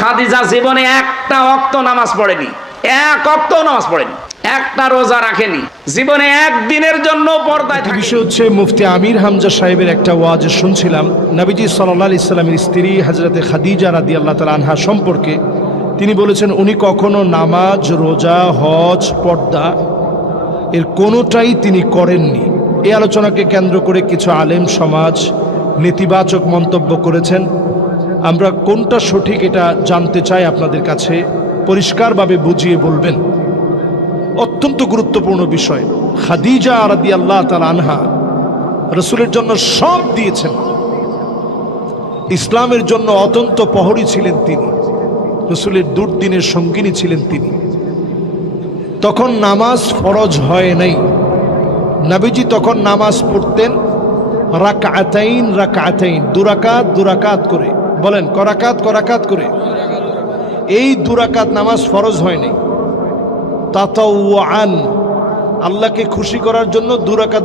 খাদিজা জীবনে একটা ওয়াক্ত নামাজ পড়েনি, এক ওয়াক্ত নামাজ পড়েনি, একটা রোজা রাখেনি, জীবনে একদিনের জন্য পর্দায় থাকেনি। বিষয় হচ্ছে মুফতি আমির হামজা সাহেবের একটা ওয়াজ শুনছিলাম নবীজি সাল্লাল্লাহু আলাইহি সাল্লামের স্ত্রী হযরতে খাদিজা রাদিয়াল্লাহু তাআলা আনহা সম্পর্কে। তিনি বলেছেন উনি কখনো নামাজ, রোজা, হজ, পর্দা এর কোনোটাই তিনি করেননি। এই আলোচনাকে কেন্দ্র করে কিছু আলেম সমাজ নেতিবাচক মন্তব্য করেছেন। আমরা কোনটা সঠিক এটা জানতে চাই, আপনাদের কাছে পরিষ্কারভাবে বুঝিয়ে বলবেন। অত্যন্ত গুরুত্বপূর্ণ বিষয়। খাদিজা রাদিয়াল্লাহু তাআলা আনহা রাসূলের জন্য সব দিয়েছেন, ইসলামের জন্য অত্যন্ত প্রহরী ছিলেন তিনি, রাসূলের দুর্দিনের সঙ্গিনী ছিলেন তিনি। তখন নামাজ ফরজ হয় নাই। নবীজি তখন নামাজ পড়তেন রাকাতাইন রাকাতাইন, দুরাকাত করে। বলেন করাকাত করে। এই দুরাকাত নামাজ ফরজ হয় নাই, তাতাওয়ান, আল্লাহকে খুশি করার জন্য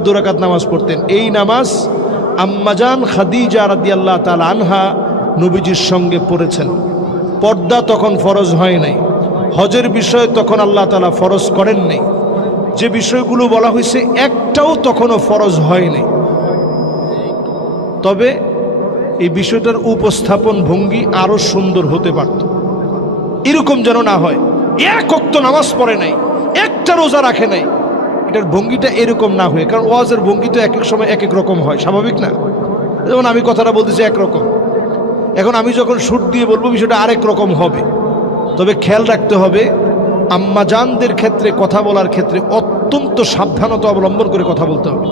দুরাকাত নামাজ পড়তেন। এই নামাজ আম্মাজান খাদিজা রাদিয়াল্লাহু তাআলা আনহা নবীজির সঙ্গে পড়েছেন। পর্দা তখন ফরজ হয় নাই, হজের বিষয় তখন আল্লাহ তাআলা ফরজ করেন নাই। যে বিষয়গুলো বলা হয়েছে একটাও তখনও ফরজ হয় নাই। তবে এই বিষয়টার উপস্থাপন ভঙ্গি আরো সুন্দর হতে পারত। এরকম যেন না হয় এক ওয়াক্ত নামাজ পড়ে নাই, একটা রোজা রাখে নাই, এটার ভঙ্গিটা এরকম না হয়। কারণ ওয়াজের ভঙ্গি তো এক এক সময় এক এক রকম হয়, স্বাভাবিক না? যেমন আমি কথাটা বলতেছি একরকম, এখন আমি যখন সুর দিয়ে বলবো বিষয়টা আরেক রকম হবে। তবে খেয়াল রাখতে হবে, আম্মাজানদের ক্ষেত্রে কথা বলার ক্ষেত্রে অত্যন্ত সাবধানতা অবলম্বন করে কথা বলতে হবে।